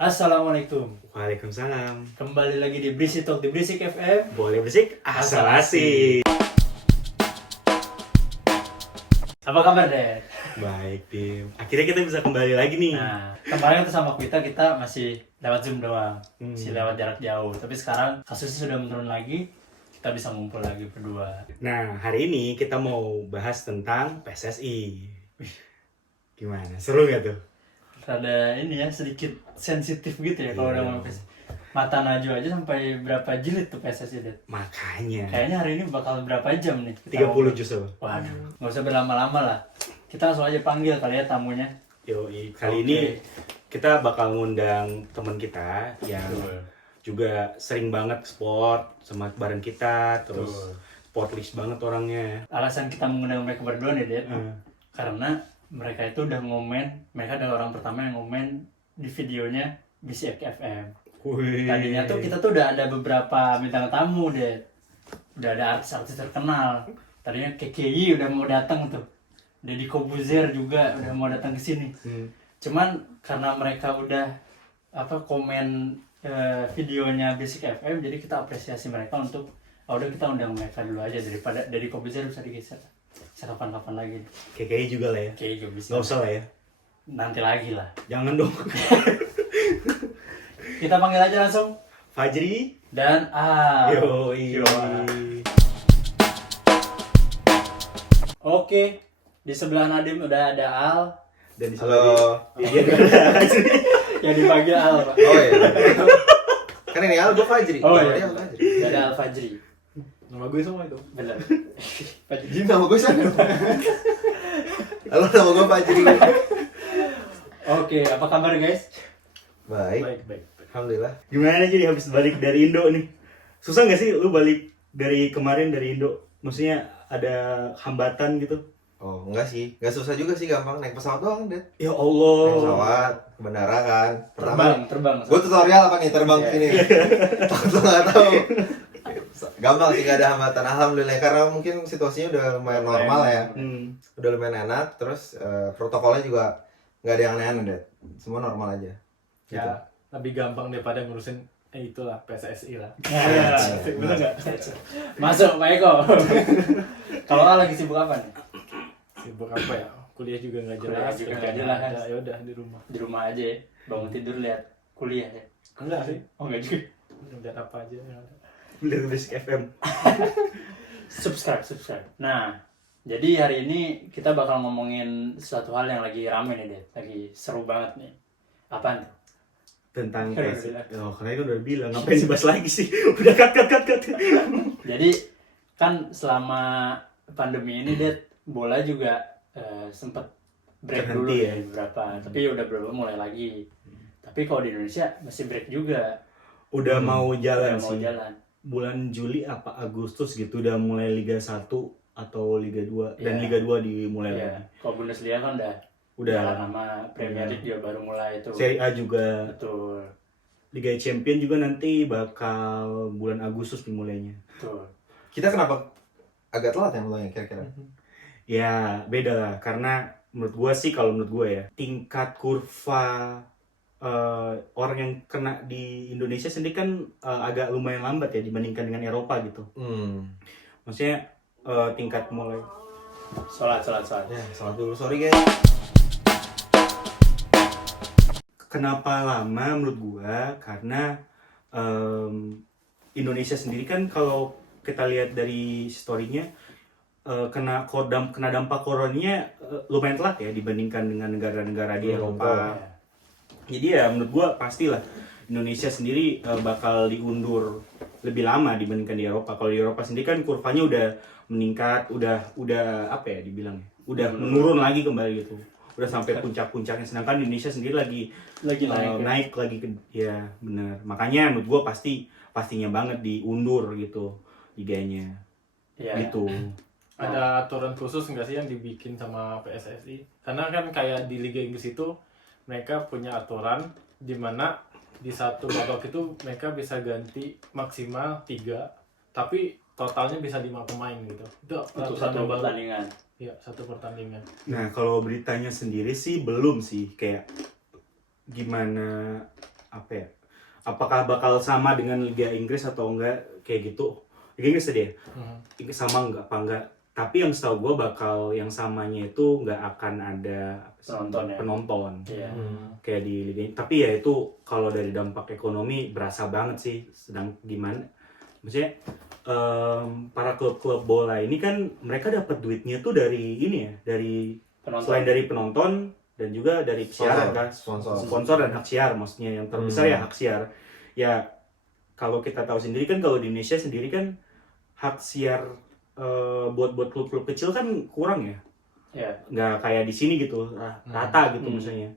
Assalamualaikum. Waalaikumsalam. Kembali lagi di Berisik Talk di Berisik FM. Boleh berisik? Asal asik. Apa kabar, Dad? Baik, Tim. Akhirnya kita bisa kembali lagi nih. Nah, kemarin tuh sama kita masih lewat Zoom doang. Masih lewat jarak jauh. Tapi sekarang kasusnya sudah menurun lagi. Kita bisa ngumpul lagi berdua. Nah, hari ini kita mau bahas tentang PSSI. Gimana? Seru gak tuh? Rada ini ya, sedikit sensitif gitu ya kalau Iya. udah mau PSSI. Mata Najwa aja sampai berapa jilid tuh PSSI, Dad? Makanya. Kayaknya hari ini bakal berapa jam nih? 30 justru. Waduh, nggak usah berlama-lama lah. Kita langsung aja panggil kali ya tamunya. Yoi. Kali Oke. ini kita bakal ngundang teman kita yang juga sering banget sport sama bareng kita. Terus sportlist banget orangnya. Alasan kita mengundang mereka berdua nih, Dad, Hmm. karena mereka itu udah mereka adalah orang pertama yang ngomen di videonya BCK FM. Wih. Tadinya tuh kita tuh udah ada beberapa bintang tamu, Dad. Udah ada artis-artis terkenal. Tadinya KKI udah mau datang tuh. Deddy Kobuzer juga udah mau datang ke sini. Cuman karena mereka udah komen videonya Basic FM, jadi kita apresiasi mereka untuk udah kita undang mereka dulu aja daripada Deddy Kobuzer bisa digeser. Bisa kapan-kapan lagi. KKI juga lah ya. Oke, juga bisa. Nggak usah lah ya. Nanti lagi lah. Jangan dong. Kita panggil aja langsung Fajri. dan Yoi. Oke, di sebelah Nadim udah ada Al. Dan di Halo. Dia ada Yang dipanggil Al, Pak. Oh iya. Kan ini Al, gue Fajri. Oh iya. Dia Al Fajri. Udah ada Al Fajri. Nama gue semua itu. Bener. Fajri. Jadi nama gue siapa? Halo, nama gue Fajri. Oke, apa kabar guys? Baik. Baik. Alhamdulillah. Gimana jadi habis balik dari Indo nih? Susah nggak sih lu balik dari kemarin dari Indo? Maksudnya ada hambatan gitu? Oh, enggak sih. Enggak susah juga sih, gampang. Naik pesawat doang, deh. Ya Naik Allah. pesawat ke bandara kan. Terbang. Gue tutorial apa nih terbang ke sini. Takut lo nggak tahu. Gampang sih, gak ada hambatan. Alhamdulillah, karena mungkin situasinya udah lumayan normal ya. Udah lumayan enak. Terus protokolnya juga nggak ada yang aneh-aneh, deh. Semua normal aja. Ya, lebih gampang daripada ngurusin itulah PSSI lah. Ya, Bener nggak? masuk Pak Eko. Kalau Al lagi sibuk apa nih? Sibuk apa ya? Kuliah juga nggak Kuliah jelas. juga kerjaan nggak jelas. ada, ya udah di rumah. Di rumah aja ya. Bangun tidur lihat kuliah ya. Enggak sih. Oh enggak juga. Lihat apa aja yang ada. Udah Basic FM. Subscribe. Nah, jadi hari ini kita bakal ngomongin suatu hal yang lagi rame nih, Dad. Lagi seru banget nih. Apaan tuh? Tentang Udah PSSI. bilang. Oh, karena itu udah bilang. Ngapain dibahas lagi sih? Udah cut. Jadi kan selama pandemi ini Dad, bola juga sempet break dulu Terhenti ya beberapa, tapi udah belum mulai lagi. Tapi kalau di Indonesia masih break juga. Udah mau jalan Udah mau sih. jalan. Bulan Juli apa Agustus gitu udah mulai Liga 1 atau Liga 2 dan Iya. Liga 2 dimulai Iya. lagi. Kalau Bundesliga kan udah Udah. jalan sama Premier League juga baru mulai itu. Serie A juga. Betul. Liga Champion juga nanti bakal bulan Agustus dimulainya. Betul. Kita kenapa agak telat ya mulainya kira-kira? Ya beda lah karena menurut gua sih, kalau menurut gua ya, tingkat kurva orang yang kena di Indonesia sendiri kan agak lumayan lambat ya dibandingkan dengan Eropa gitu. Maksudnya tingkat mulai Sholat. Ya, salat dulu. Sorry guys. kenapa lama menurut gua karena Indonesia sendiri kan kalau kita lihat dari story-nya kena dampak coronanya lumayan telat ya dibandingkan dengan negara-negara di Eropa. Ya. Jadi ya menurut gua pastilah Indonesia sendiri bakal diundur lebih lama dibandingkan di Eropa. Kalau di Eropa sendiri kan kurvanya udah meningkat, udah apa ya dibilangnya, udah menurun lagi kembali gitu. Udah sampai puncak-puncaknya, sedangkan Indonesia sendiri lagi naik lagi ya benar. Makanya menurut gua pastinya banget diundur gitu liganya. Ya. Gitu. Ada aturan khusus nggak sih yang dibikin sama PSSI? Karena kan kayak di Liga Inggris itu mereka punya aturan di mana di satu babak itu mereka bisa ganti maksimal 3, tapi totalnya bisa 5 pemain gitu. Itu Untuk aturan satu yang baru. pertandingan. Iya, satu pertandingan. Nah, kalau beritanya sendiri sih belum sih, kayak gimana apakah bakal sama dengan Liga Inggris atau enggak kayak gitu. Liga Inggris tadi ya? Sama enggak apa enggak? Tapi yang setahu gue bakal yang samanya itu nggak akan ada penonton. Iya. Kayak di Liga ini. Tapi ya itu kalau dari dampak ekonomi berasa banget sih. Sedang gimana? Maksudnya para klub-klub bola ini kan mereka dapat duitnya tuh dari ini ya, dari Penonton. selain dari penonton dan juga dari siaran kan, sponsor dan hak siar, maksudnya yang terbesar ya hak siar. Ya kalau kita tahu sendiri kan kalau di Indonesia sendiri kan hak siar buat klub-klub kecil kan kurang ya. Iya. Nggak kayak di sini gitu, rata gitu misalnya.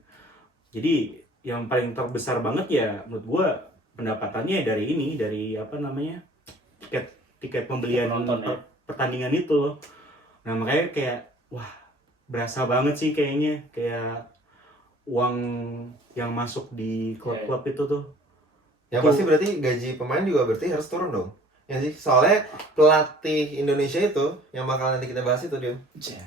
Jadi yang paling terbesar banget ya menurut gua pendapatannya dari ini, dari apa namanya, tiket pembelian Penonton, ya. pertandingan itu loh. Nah makanya kayak wah berasa banget sih kayaknya, kayak uang yang masuk di klub-klub itu tuh. Yang pasti berarti gaji pemain juga berarti harus turun dong. Ya sih, soalnya pelatih Indonesia itu yang bakal nanti kita bahas itu dia.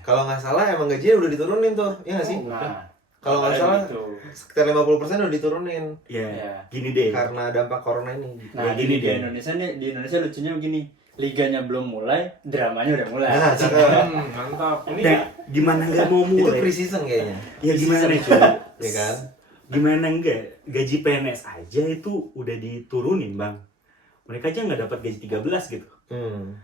Kalau nggak salah emang gajinya udah diturunin tuh, ya nggak sih? Nah, Kalau nggak salah gitu. sekitar 50% udah diturunin Ya, Iya. gini deh. karena dampak corona ini. Nah, Ya, di gini Liga deh. Indonesia nih, di Indonesia lucunya begini, liganya belum mulai, dramanya udah mulai. Nah, cakep. Mantap. Ini Dan gimana nggak mau Itu mulai? pre-season kayaknya, Ya gimana nih cuy? ya kan? Gimana enggak? Gaji PNS aja itu udah diturunin bang. Mereka aja nggak dapat gaji 13 gitu.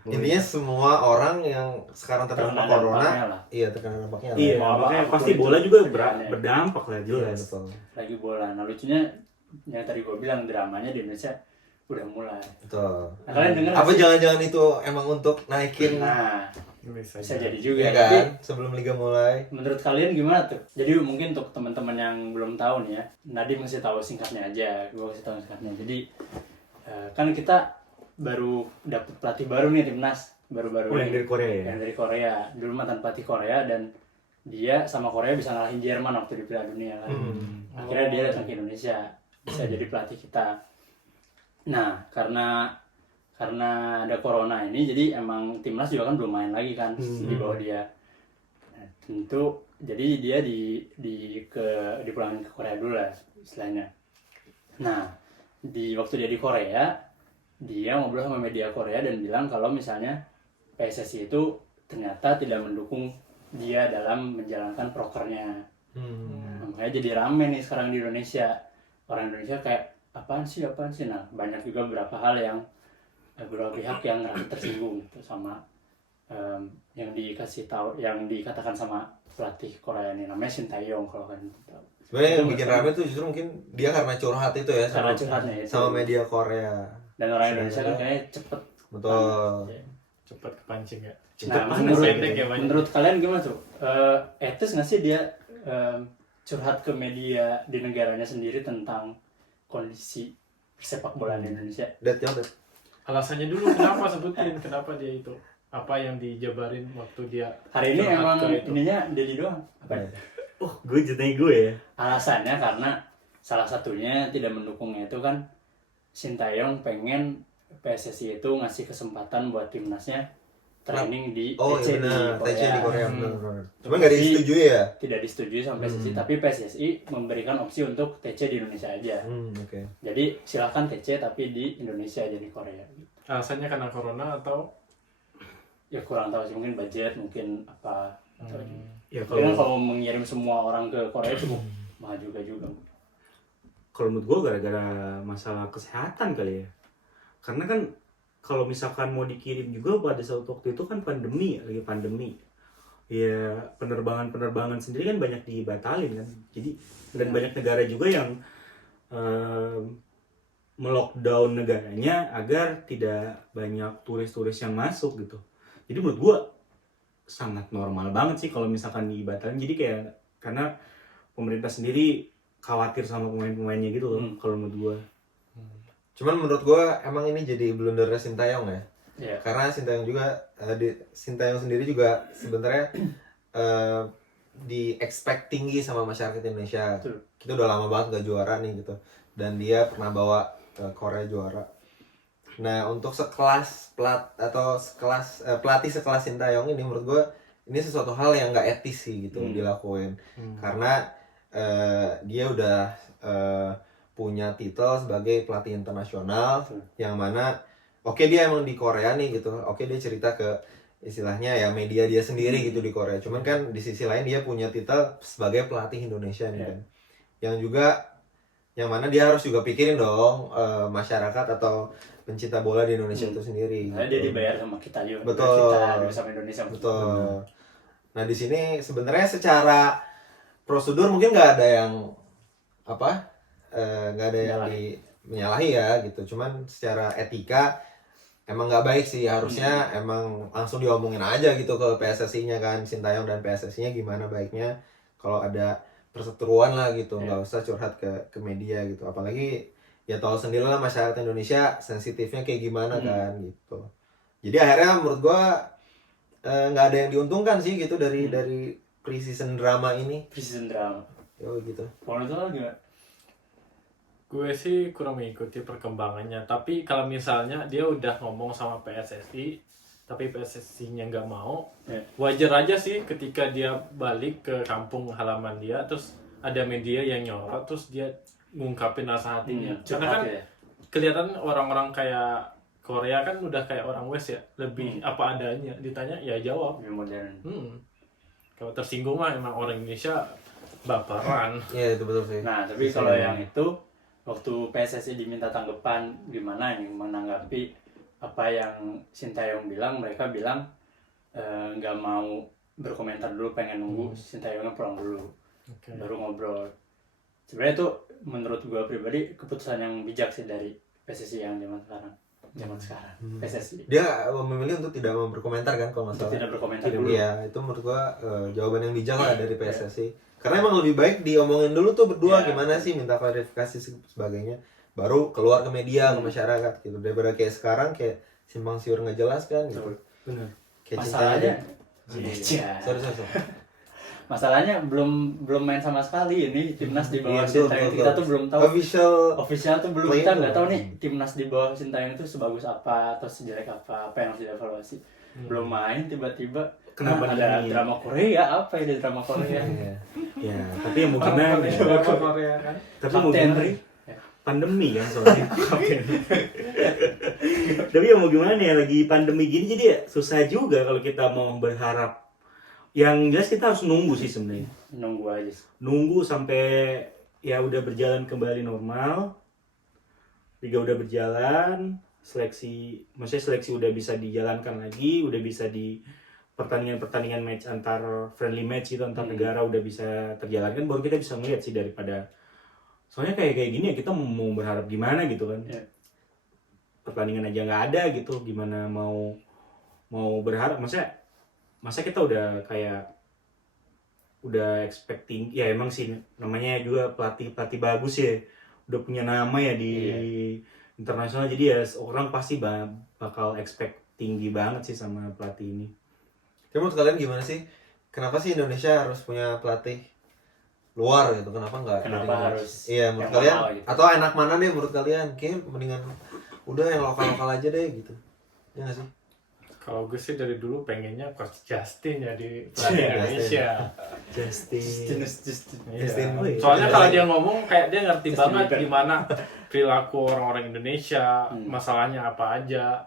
Intinya semua orang yang sekarang terkena Terkena corona, dampaknya lah. iya terkena dampaknya. lah. Iya, Mau makanya apa-apa pasti itu bola juga kerjaannya. berdampak lah Iya, jelas. betul. Lagi bola. Nah, lucunya yang tadi gue bilang dramanya di Indonesia udah mulai. Betul. Nah, kalian dengar Apa nggak sih? jangan-jangan itu emang untuk naikin, Nah, bisa bisa jadi. jadi juga. ya Tapi kan? Sebelum liga mulai. menurut kalian gimana tuh? Jadi mungkin untuk teman-teman yang belum tahu nih ya, Nadiem mesti tahu singkatnya aja. Gue kasih tahu singkatnya. Jadi kan kita baru dapet pelatih baru nih timnas baru-baru Oh, yang dari Korea ya? yang dari Korea. Dulu mantan pelatih Korea dan dia sama Korea bisa ngalahin Jerman waktu di Piala Dunia kan. Akhirnya dia datang ke Indonesia bisa jadi pelatih kita. Nah, karena ada corona ini jadi emang timnas juga kan belum main lagi kan di bawah dia. Nah, tentu jadi dia dipulangin ke Korea dulu lah istilahnya. Nah, di waktu dia di Korea dia ngobrol sama media Korea dan bilang kalau misalnya PSSI itu ternyata tidak mendukung dia dalam menjalankan prokernya. Nah, makanya jadi rame nih sekarang di Indonesia. Orang Indonesia kayak apaan sih. Nah, banyak juga beberapa hal yang beberapa pihak yang ngerasa tersinggung gitu sama yang dikatakan sama pelatih Korea ini, namanya Shin Tae-yong kalau kan tahu. Sebenarnya yang bikin rame tuh justru mungkin dia karena curhat itu ya Karena curhatnya itu. sama media Korea. Dan orang Indonesia kan kayaknya cepet. Betul. Cepat kepancing ya. Nah, pendek ya, banyak. menurut kalian gimana tuh? Etis nggak sih dia curhat ke media di negaranya sendiri tentang kondisi sepak bola di Indonesia? Alasannya dulu kenapa sebutin, kenapa dia itu? Apa yang dijabarin waktu dia Hari ini curhat emang ke itu? ininya Dedi doang. Apa? Oh, gue ya. Alasannya karena salah satunya tidak mendukungnya itu kan Shin Tae-yong pengen PSSI itu ngasih kesempatan buat timnasnya training di Oh TC iya benar, TC di Korea Hmm. benar. Cuma nggak disetujui ya? Tidak disetujui sama PSSI, tapi PSSI memberikan opsi untuk TC di Indonesia aja. Oke. Jadi silahkan TC tapi di Indonesia aja di Korea. Alasannya karena corona atau Ya kurang tahu sih, mungkin budget, mungkin apa. Atau Ya Karena kalau kalau mengirim semua orang ke Korea cukup mahal juga. menurut gue gara-gara masalah kesehatan kali ya. Karena kan kalau misalkan mau dikirim juga pada saat waktu itu kan lagi pandemi. Ya penerbangan sendiri kan banyak dibatalin kan. Jadi dan banyak negara juga yang melockdown negaranya agar tidak banyak turis-turis yang masuk gitu. Jadi menurut gua sangat normal banget sih kalau misalkan dibatalin. Jadi kayak karena pemerintah sendiri khawatir sama pemain-pemainnya gitu loh kalau menurut gua. Cuman menurut gua emang ini jadi blundernya Shin Tae-yong ya. Iya. Karena Shin Tae-yong juga Shin Tae-yong sendiri juga sebenarnya di expect tinggi sama masyarakat Indonesia. Betul. Kita udah lama banget gak juara nih gitu. Dan dia pernah bawa Korea juara. Nah, untuk pelatih sekelas Shin Tae-yong ini menurut gue ini sesuatu hal yang nggak etis sih gitu dilakuin. Karena dia udah punya titel sebagai pelatih internasional yang mana oke dia emang di Korea nih gitu, oke dia cerita ke istilahnya ya media dia sendiri gitu di Korea, cuman kan di sisi lain dia punya titel sebagai pelatih Indonesia nih kan, yang juga yang mana dia harus juga pikirin dong masyarakat atau pencinta bola di Indonesia itu sendiri. Nah, dia dibayar sama kita juga. Betul. Kita sama Indonesia. Betul. Nah di sini sebenarnya secara prosedur mungkin nggak ada yang apa, nggak ada yang menyalahi ya gitu. Cuman secara etika emang nggak baik sih, harusnya emang langsung diomongin aja gitu ke PSSI-nya kan, Sintayong dan PSSI-nya gimana baiknya kalau ada perseteruan lah gitu, nggak usah curhat ke media gitu. Apalagi ya tahu sendiri lah masyarakat Indonesia sensitifnya kayak gimana kan gitu. Jadi akhirnya menurut gua nggak ada yang diuntungkan sih gitu dari pre-season drama ini. Pre-season drama. Yo gitu. Kalau itu lagi gimana? Gue sih kurang mengikuti perkembangannya, tapi kalau misalnya dia udah ngomong sama PSSI tapi PSSI-nya nggak mau, wajar aja sih ketika dia balik ke kampung halaman dia terus ada media yang nyorot terus dia ngungkapin rasa hatinya. Karena kan kelihatan orang-orang kayak Korea kan udah kayak orang West ya, lebih apa adanya, ditanya ya jawab. Modern. Kalau tersinggung mah emang orang Indonesia baperan. Iya itu betul sih. Nah tapi kalau yang itu waktu PSSI diminta tanggapan gimana ini menanggapi apa yang Sintayong bilang, mereka bilang nggak mau berkomentar dulu, pengen nunggu Sintayongnya pulang dulu, baru ngobrol. Sebenarnya itu menurut gue pribadi keputusan yang bijak sih dari PSSI yang zaman sekarang. PSSI Dia memilih untuk tidak mau berkomentar kan kalau nggak salah. tidak berkomentar dulu. Iya itu menurut gua jawaban yang bijak lah dari PSSI. Karena emang lebih baik diomongin dulu tuh berdua gimana sih, minta klarifikasi sebagainya, baru keluar ke media ke masyarakat gitu, daripada kayak sekarang kayak simpang siur nggak jelas kan gitu. Benar. Kayak Masalahnya sorry. masalahnya belum main sama sekali ini timnas di bawah Iya, Sintayong. betul. Kita tuh belum tahu official tuh belum, Play kita itu. nggak tahu nih timnas di bawah Sintayong itu sebagus apa atau sejelek apa yang harus dievaluasi. Belum main tiba-tiba Kenapa ada ini? drama Korea, apa ya drama Korea? Ya, tapi yang mau gimana? Korea kan. Tapi mau Kapten gimana? Ri. Pandemi kan soalnya. Tapi ya mau gimana ya, lagi pandemi gini jadi ya susah juga kalau kita mau berharap. Yang jelas kita harus nunggu sih sebenarnya. Nunggu aja sih. Nunggu sampai ya udah berjalan kembali normal. Liga udah berjalan, maksudnya seleksi udah bisa dijalankan lagi, udah bisa di pertandingan match antar friendly match itu antar negara udah bisa terjalankan, baru kita bisa melihat sih daripada soalnya kayak gini ya kita mau berharap gimana gitu kan. Pertandingan aja nggak ada gitu, gimana mau berharap, masa kita udah kayak udah expecting ya, emang sih namanya juga pelatih bagus ya, udah punya nama ya di internasional, jadi ya orang pasti bakal expect tinggi banget sih sama pelatih ini. Jadi menurut kalian gimana sih? Kenapa sih Indonesia harus punya pelatih luar gitu? Kenapa nggak? Kenapa harus Iya menurut yang kalian? mahal gitu? Atau enak mana deh menurut kalian? Kayaknya mendingan udah yang lokal aja deh gitu. Ya nggak sih? Kalau gue sih dari dulu pengennya Coach Justin jadi pelatih Indonesia. Justin. Iya. Oh iya. Soalnya kalau dia ngomong kayak dia ngerti banget gimana perilaku orang-orang Indonesia, masalahnya apa aja.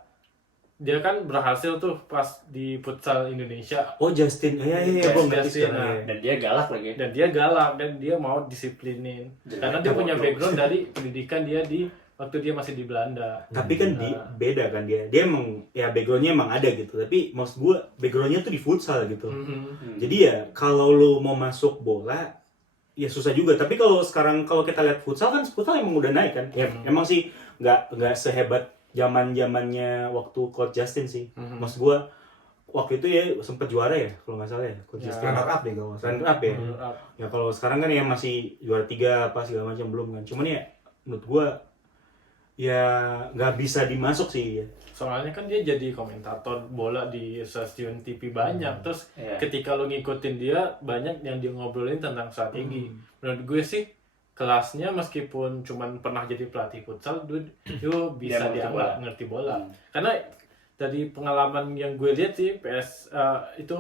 Dia kan berhasil tuh pas di futsal Indonesia. Oh Justin, iya gue ngerti Justin, sekarang ya. Dan dia galak lagi. Dan dia galak dan dia mau disiplinin. Karena dia punya background dari pendidikan dia di waktu dia masih di Belanda. Tapi kan beda kan dia emang ya backgroundnya emang ada gitu, tapi maksud gue backgroundnya tuh di futsal gitu. Jadi ya kalau lo mau masuk bola ya susah juga, tapi kalau kita lihat futsal kan futsal emang udah naik kan ya, emang sih nggak sehebat zamannya waktu Coach Justin sih. Maksud gue waktu itu ya sempet juara ya kalau nggak salah ya Coach Justin. Runner up deh kalau nggak salah. Runner up ya. Ya kalau sekarang kan ya masih juara 3 apa segala macam belum kan, cuman ya menurut gue ya nggak bisa dimasuk sih ya. Soalnya kan dia jadi komentator bola di stasiun TV banyak. Terus ketika lo ngikutin dia, banyak yang dia ngobrolin tentang strategi. Menurut gue sih kelasnya meskipun cuman pernah jadi pelatih futsal, dia bisa dianggap ngerti bola. Karena dari pengalaman yang gue lihat sih itu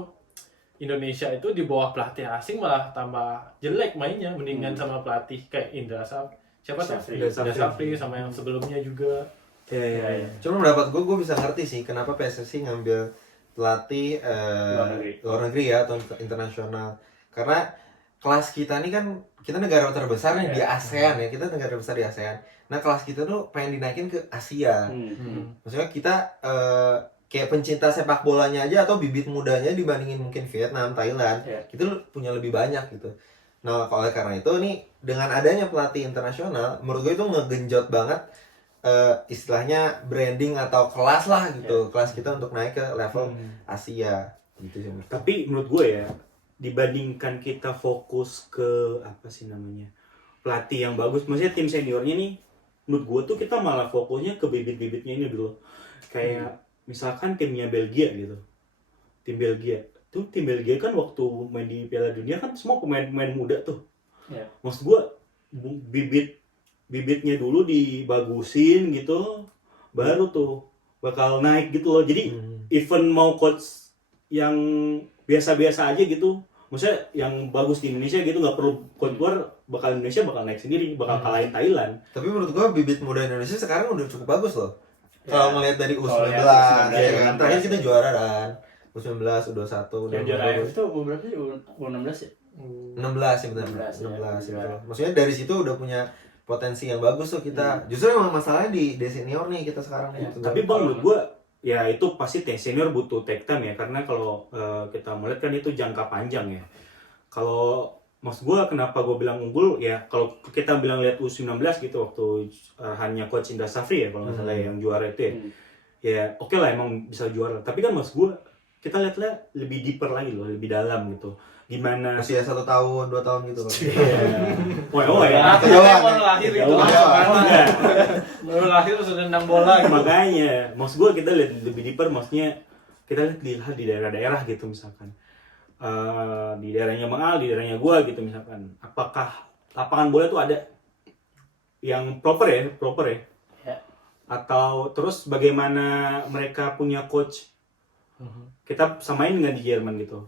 Indonesia itu di bawah pelatih asing malah tambah jelek mainnya, mendingan sama pelatih kayak Indra Safri, siapa tuh? Syafri. Syafri sama yang sebelumnya juga. Iya. Cuma mendapat gue bisa ngerti sih kenapa PSSI ngambil pelatih luar negeri ya atau internasional. Karena kelas kita nih kan kita negara terbesar nih di ASEAN ya, kita negara besar di ASEAN. Nah kelas kita tuh pengen dinaikin ke Asia. Maksudnya kita kayak pencinta sepak bolanya aja atau bibit mudanya dibandingin mungkin Vietnam, Thailand, kita punya lebih banyak gitu. Nah oleh karena itu nih dengan adanya pelatih internasional, menurut gue itu ngegenjot banget istilahnya branding atau kelas lah gitu, kelas kita untuk naik ke level Asia gitu sih. Tapi menurut gue ya, dibandingkan kita fokus ke apa sih namanya pelatih yang bagus, maksudnya tim seniornya nih, menurut gue tuh kita malah fokusnya ke bibit-bibitnya ini dulu. Kayak misalkan timnya Belgia gitu, tim Belgia kan waktu main di Piala Dunia kan semua pemain-pemain muda tuh. Maksud gue bibitnya dulu dibagusin gitu, baru tuh bakal naik gitu loh. Jadi even mau coach yang biasa-biasa aja gitu, maksudnya yang bagus di Indonesia gitu, nggak perlu coach luar, Indonesia bakal naik sendiri, bakal kalahin Thailand. Tapi menurut gua bibit muda Indonesia sekarang udah cukup bagus loh. Kalau ngelihat dari U19, ya kan terakhir kita juara kan. U19, U21, Yang juara itu berapa sih? U16 ya? 16 ya benar. 16 ya. Maksudnya dari situ udah punya potensi yang bagus tuh kita. Justru emang masalahnya di senior nih kita sekarang nih. Tapi Bang, menurut gua ya itu pasti senior butuh take time ya, karena kalau kita melihat kan itu jangka panjang ya. Kalau maksud gue kenapa gue bilang unggul ya, kalau kita bilang lihat U19 gitu waktu hanya coach Indra Safri ya kalau nggak salah yang juara itu ya, ya oke lah emang bisa juara, tapi kan maksud gue kita lihat lebih deeper lagi loh, lebih dalam gitu, gimana usia 1 tahun 2 tahun gitu loh. oh ya Baru lahir itu. Baru lahir sudah nendang bola. Makanya maksud gue kita lihat lebih deeper, maksudnya kita lihat di daerah-daerah gitu, misalkan di daerahnya Bang Al, di daerahnya gue gitu misalkan, apakah lapangan bola tuh ada yang proper ya, atau terus bagaimana mereka punya coach. Kita samain dengan di Jerman gitu.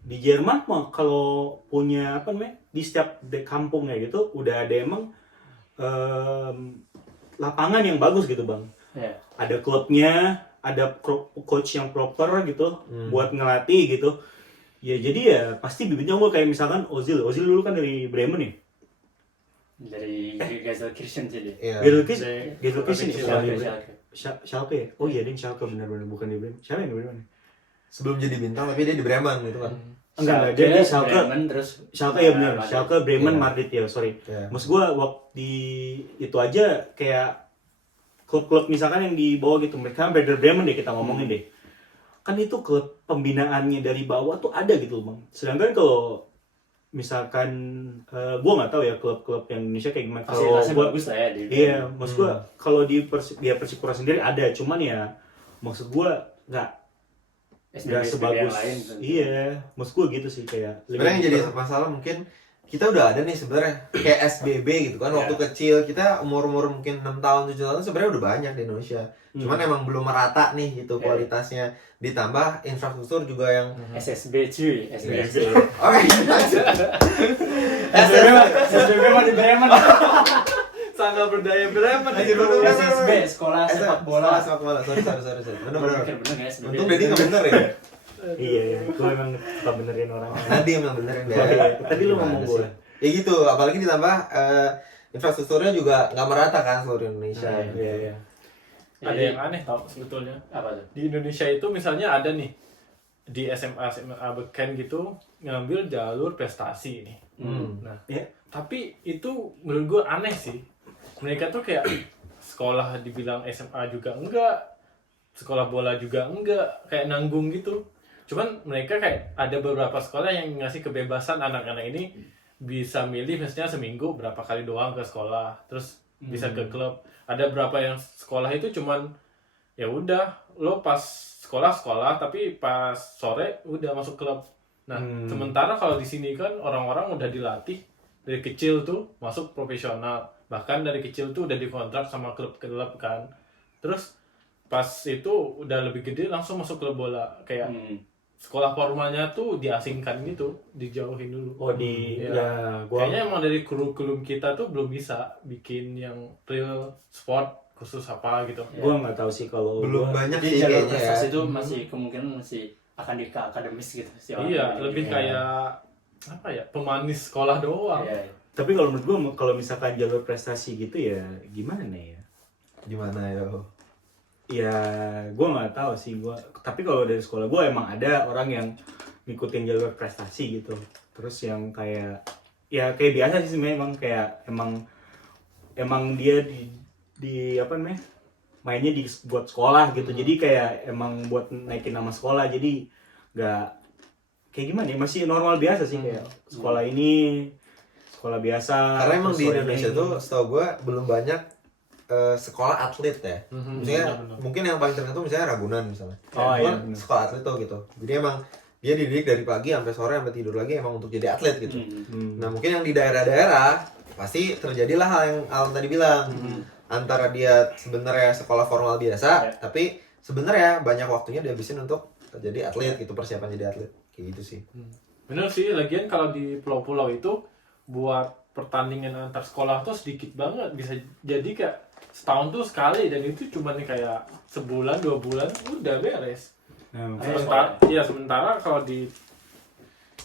Di Jerman mah kalau punya apa namanya, di setiap kampungnya gitu udah ada emang lapangan yang bagus gitu Bang. Ada klubnya, ada coach yang proper gitu buat ngelatih gitu. Ya jadi ya pasti bibitnya gue kayak misalkan Ozil dulu kan dari Bremen nih. Dari Gelsenkirchen sih dia. Gelsenkirchen Schalke ya? Oh iya, dia Schalke benar-benar, bukan di Bremen. Siapa yang di Bremen? Sebelum jadi bintang tapi dia di Bremen gitu kan. Enggak, dia di Schalke. Bremen, terus Schalke ya benar, Schalke, Bremen, Madrid ya, sorry. Maksud gue waktu di itu aja kayak klub-klub misalkan yang di bawah gitu, mereka Werder Bremen deh kita ngomongin deh. Kan itu klub pembinaannya dari bawah tuh ada gitu Bang. Sedangkan kalau misalkan gue nggak tahu ya klub-klub yang Indonesia kayak gimana. Kalau bagus lah ya di. Iya, maksud gue kalau di Persipura sendiri ada, cuman ya maksud gue nggak sebagus. Iya, maksud gue gitu sih kayak. Sebenarnya yang jadi masalah mungkin kita udah ada nih sebenarnya kayak SBB gitu kan, waktu kecil kita umur mungkin 6 tahun 7 tahun sebenarnya udah banyak di Indonesia. Cuman emang belum merata nih gitu kualitasnya, ditambah infrastruktur juga yang SSB cuy, SSB. oke SSB mah di Bremen. Sangat berdaya Bremen. SSB sekolah sepak bola. Sorry. Bener. Bener ya SSB. Untung Dedi nggak bener ya. Iya, gue emang suka benerin orang. Nadi emang benerin deh. Tadi lu ngomong gue. Ya gitu, apalagi ditambah infrastrukturnya juga nggak merata kan seluruh Indonesia. Iya. Ada yang aneh tau sebetulnya. Apa tuh? Di Indonesia itu misalnya ada nih di SMA beken gitu ngambil jalur prestasi nih. Nah, tapi itu menurut gue aneh sih. Mereka tuh kayak sekolah dibilang SMA juga enggak, sekolah bola juga enggak, kayak nanggung gitu. Cuman mereka kayak ada beberapa sekolah yang ngasih kebebasan anak-anak ini bisa milih misalnya seminggu berapa kali doang ke sekolah, terus bisa ke klub. Ada berapa yang sekolah itu cuman ya udah lo pas sekolah tapi pas sore udah masuk klub. Nah, sementara kalau di sini kan orang-orang udah dilatih dari kecil tuh masuk profesional, bahkan dari kecil tuh udah dikontrak sama klub-klub kan. Terus pas itu udah lebih gede langsung masuk klub bola kayak sekolah formalnya tuh diasingkan gitu, dijauhin dulu. Oh di Iya. ya gua Kayaknya emang dari kurikulum kita tuh belum bisa bikin yang real sport khusus apa gitu. nggak tahu sih kalau Belum gua- banyak Jadi sih jalur kayaknya ya. prestasi itu masih kemungkinan masih akan di ke akademis gitu sih. Iya, lebih kayak apa ya, pemanis sekolah doang. Iya, iya. Tapi kalau menurut gua kalau misalkan jalur prestasi gitu ya gimana ya? Gimana ya? Ya gua nggak tahu sih gua. Tapi kalau dari sekolah gua emang ada orang yang ngikutin jalur prestasi gitu. Terus yang kayak ya kayak biasa sih sebenarnya emang kayak emang dia di apa namanya? Mainnya buat sekolah gitu. Jadi kayak emang buat naikin nama sekolah. Jadi nggak kayak gimana ya, masih normal biasa sih kayak sekolah ini sekolah biasa. Karena emang terus di sekolah Indonesia ini. tuh setahu gue belum banyak sekolah atlet ya. Maksudnya benar-benar. mungkin yang paling terkenal tuh misalnya Ragunan misalnya. Oh, Cuman iya, benar. sekolah atlet tuh gitu. Jadi emang dia dididik dari pagi sampai sore sampai tidur lagi emang untuk jadi atlet gitu. Hmm. Nah mungkin yang di daerah-daerah pasti terjadilah hal yang Alan tadi bilang. Antara dia sebenarnya sekolah formal biasa, Ya. tapi sebenarnya banyak waktunya dihabisin untuk jadi atlet gitu, persiapan jadi atlet. Kayak gitu sih. Bener sih, lagian kalau di pulau-pulau itu buat pertandingan antar sekolah tuh sedikit banget, bisa jadi kayak setahun tuh sekali dan itu cuma kayak sebulan 2 bulan udah beres. Nah, Sementara kalau di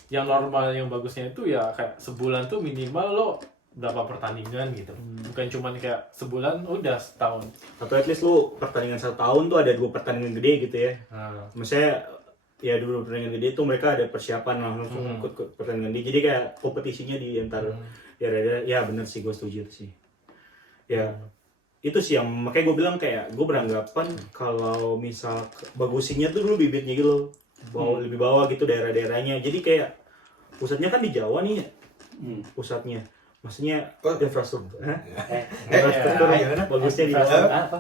yang normal yang bagusnya itu ya kayak sebulan tuh minimal lo berapa pertandingan gitu, bukan cuma kayak sebulan udah setahun. atau at least lu pertandingan 1 tahun tuh ada 2 pertandingan gede gitu ya. Maksudnya ya dulu pertandingan gede tuh mereka ada persiapan langsung ikut pertandingan gede. Jadi kayak kompetisinya di antar ya bener sih, gue setuju sih. Ya itu sih yang makanya gue bilang kayak gue beranggapan kalau misal bagusinnya tuh dulu bibitnya gitu lebih bawah gitu daerah-daerahnya. Jadi kayak pusatnya kan di Jawa nih, pusatnya. Maksudnya infrastruktur. Infrastruktur gimana? bagusnya di Infrastruktur Jawa. apa?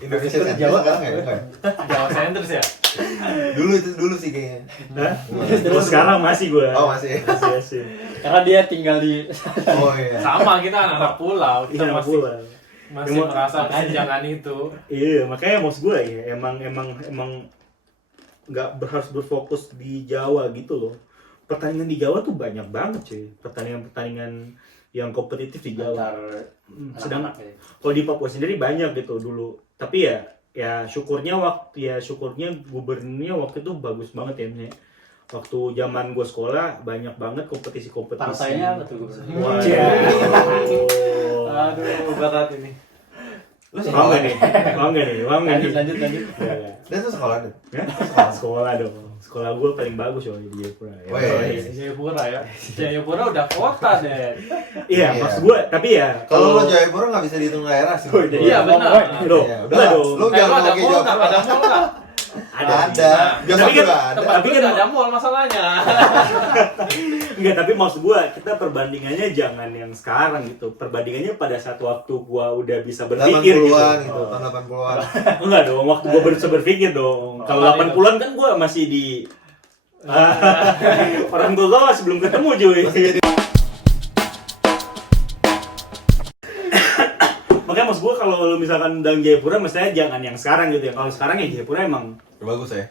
Indonesia Jawa Jawa kan enggak? Jawa Centers ya. Dulu sih kayaknya. Hah? Terus sekarang masih gue. Oh masih. Masih. Karena dia tinggal di Oh iya. Sama, kita anak pulau, kita Iya, masih pula. masih merasa kesenjangan itu. Iya, makanya maksud gue ya emang nggak harus berfokus di Jawa gitu loh. Pertandingan di Jawa tuh banyak banget cuy. Pertandingan yang kompetitif di Jawa. antar Sedang anak-anak ya. kalau di Papua sendiri banyak gitu dulu. Tapi ya syukurnya gubernurnya waktu itu bagus banget ya. Nek. Waktu zaman gue sekolah banyak banget kompetisi-kompetisi. Partainya apa tuh gue? Wah. Aduh, berat ini. Lu Bangga sekolah nih, bangga nih. Lanjut. Ya. Dan tuh sekolah deh. Ya? Sekolah dong. Sekolah gue paling bagus loh di Jayapura. Ya, Weh. Jayapura ya. Jayapura udah kota deh. Iya, Iya. maksud gue, tapi ya Kalau lo Jayapura nggak bisa dihitung daerah sih. Iya benar. Loh, Iya, udah enggak lah. dong. Lu jangan Ada ngomongin mall nggak? Jayapura. Ada mall nggak? Ada. Jasa Tapi kan- juga ada. Tempat gue nggak ada mall masalahnya. Enggak, tapi maksud gua kita perbandingannya jangan yang sekarang gitu. Perbandingannya pada saat waktu gua udah bisa berpikir gitu. 80-an gitu, tahun 80-an. Enggak dong, waktu gua bisa berpikir dong. Kalau 80-an kan gua masih di orang tua masih belum ketemu cuy. Makanya maksud gua kalau lu misalkan dalam Jayapura mestinya jangan yang sekarang gitu ya. Kalau sekarang ya Jayapura emang Bagus ya.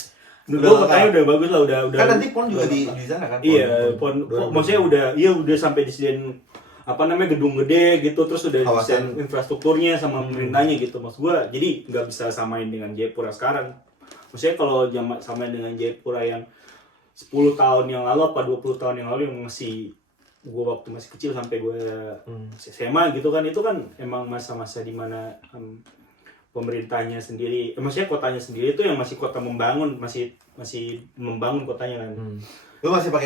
menurut gua kayaknya udah bagus lah, udah Kan nanti PON juga di sana kan? Iya, maksudnya udah sampai disediain apa namanya gedung gede gitu, terus udah Kawasan. desain infrastrukturnya sama pemerintahnya gitu. Maksud gua jadi nggak bisa samain dengan Jayapura sekarang. Maksudnya kalau samain dengan Jayapura yang 10 tahun yang lalu apa 20 tahun yang lalu yang masih gua waktu masih kecil sampai gua SMA gitu kan, itu kan emang masa-masa dimana pemerintahnya sendiri, maksudnya kotanya sendiri itu yang masih kota membangun, masih membangun kotanya kan. Lu masih pakai